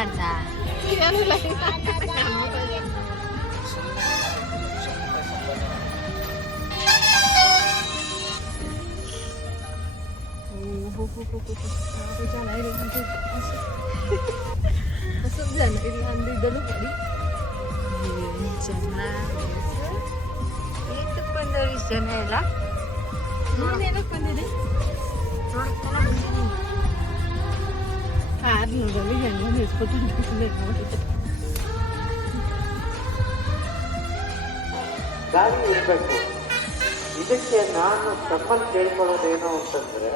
ಮಾಡ್ತಾ masuk jana ini andi dulu tadi jana itu pendoris jana lah ini enak pendiri produk begini karena dari yang ini seperti ini ಗಾಳಿ ಇರಬೇಕು. ಇದಕ್ಕೆ ನಾನು ತಮ್ಮಲ್ಲಿ ಕೇಳ್ಕೊಳ್ಳೋದೇನು ಅಂತಂದ್ರೆ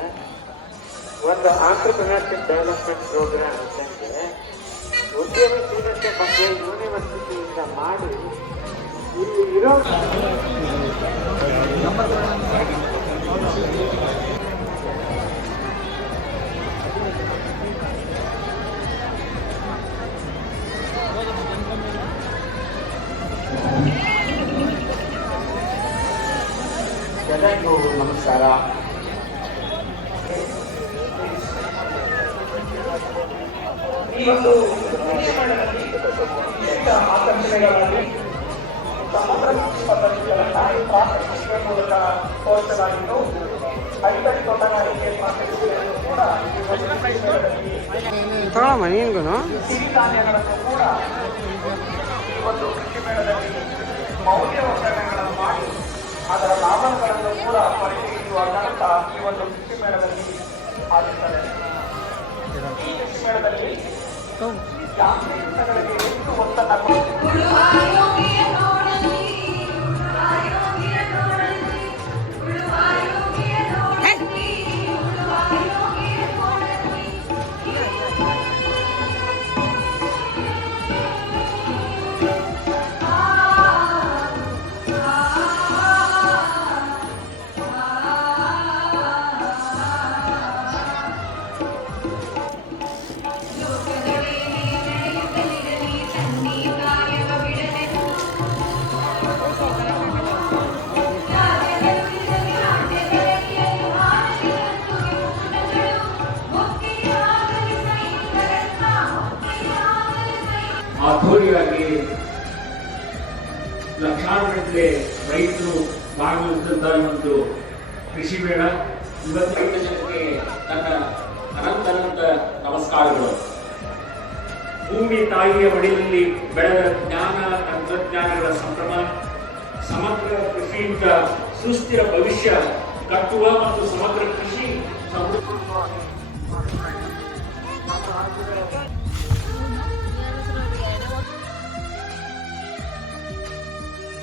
ಒಂದು ಆಂಟ್ರಪ್ರಿನರ್ಶಿಪ್ ಡೆವಲಪ್ಮೆಂಟ್ ಪ್ರೋಗ್ರಾಮ್ ಅಂತಂದ್ರೆ ಉದ್ಯಮಶೀಲತೆ ಬಗ್ಗೆ ಯೂನಿವರ್ಸಿಟಿಯಿಂದ ಮಾಡಿ ಇಲ್ಲಿ ಇರೋ ಎಲ್ಲರಿಗೂ ನಮಸ್ಕಾರ. ಈ ಒಂದು ಆಕರ್ಷಣೆಗಳಲ್ಲಿ ಸಮಗ್ರ ಪದ್ಧತಿಗಳನ್ನು ಪ್ರಾರಂಭಿಸುವ ಮೂಲಕ ತೋರಿಸಲಾಗಿದ್ದು ಹೈಟೆಕ್ ತೋಟಗಾರಿಕೆ ಪ್ರಾತ್ಯಕ್ಷಿಕೆಯನ್ನು ಕೂಡ ಸಿರಿಧಾನ್ಯಗಳನ್ನು ಕೂಡ ಈ ಒಂದು ಕೃಷಿ ಮೇಳದಲ್ಲಿ ಮೌಲ್ಯವರ್ಧನೆಗಳನ್ನು ಮಾಡಿ ಅದರ ಲಾಭಗಳನ್ನು ಕೂಡ ಪರಿಶೀಲಿಸುವ ತನಕ ಈ ಒಂದು ಕೃಷಿ ಮೇಳದಲ್ಲಿ ಆಗುತ್ತದೆ. ಈ ಕೃಷಿ ಮೇಳದಲ್ಲಿ ಯಾಂತ್ರೀಕೃತಗಳಿಗೆ ಹೆಚ್ಚು ಒತ್ತನ್ನು ಅದ್ಧೂರಿಯಾಗಿ ಲಕ್ಷಾಂತರ ಗಟ್ಟಲೆ ರೈತರು ಭಾಗವಹಿಸಿದಂತಹ ಒಂದು ಕೃಷಿ ಮೇಳ ಇವತ್ತು ರೈತ ಜನತೆಗೆ ನನ್ನ ಅನಂತ ನಮಸ್ಕಾರಗಳು. ಭೂಮಿ ತಾಯಿಯ ಮಡಿಲಲ್ಲಿ ಬೆಳೆದ ಜ್ಞಾನ ತಂತ್ರಜ್ಞಾನಗಳ ಸಂಭ್ರಮ, ಸಮಗ್ರ ಕೃಷಿಯಿಂದ ಸುಸ್ಥಿರ ಭವಿಷ್ಯ ಕಟ್ಟುವ ಮತ್ತು ಸಮಗ್ರ